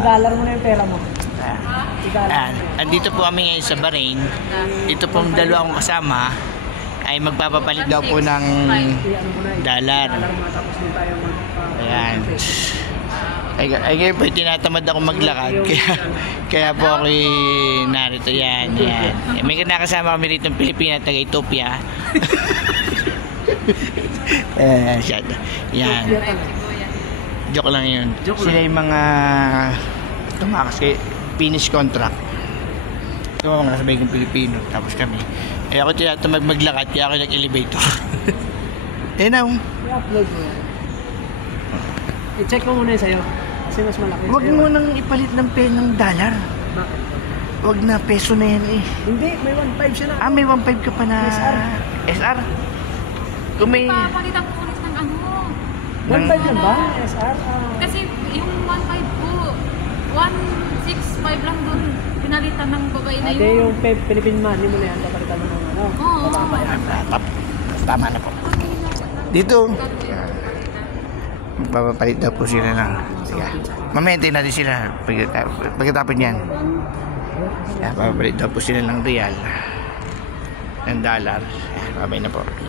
Dollar mo na yung pera mo. Andito po kami ngayon sa Bahrain. Ito pong dalawa kong kasama ay magpapapalit daw po ng dollar. Ayan. Ay ngayon po tinatamad ako maglakad. Kaya po ako narito. Yan. May nakasama kami rito ng Pilipina, taga Ethiopia. Yan. Joke lang yun. Sila yung mga tumakas kay finish contract. Ito mga sabay kong Pilipino. Tapos kami. Ako tinatamad maglakad kaya ako nag-elevator. I-upload mo yan. I-check ko muna yun sa'yo. Kasi mas malaki sa'yo. Huwag mo nang ipalit ng dollar. Bakit? Huwag na, peso na yan eh. Hindi, may 1.5 siya na. May 1.5 ka pa na SR? Kung may... Papalitan ko ulit ng ano. 1.5 yan ba? SR? Kasi yung 1.5 ko, 1.65 lang dun. Pinalitan ng babae na Ate, yun. yung Philippine money mo na yan, papalitan mo ng ano. Oo. Tama na po. Dito. Magpapapalit daw po sila ng... Sige. Mamaya natin sila pagkatapos yan. Papapalit daw po sila ng real. Ng dollar. Babay na po.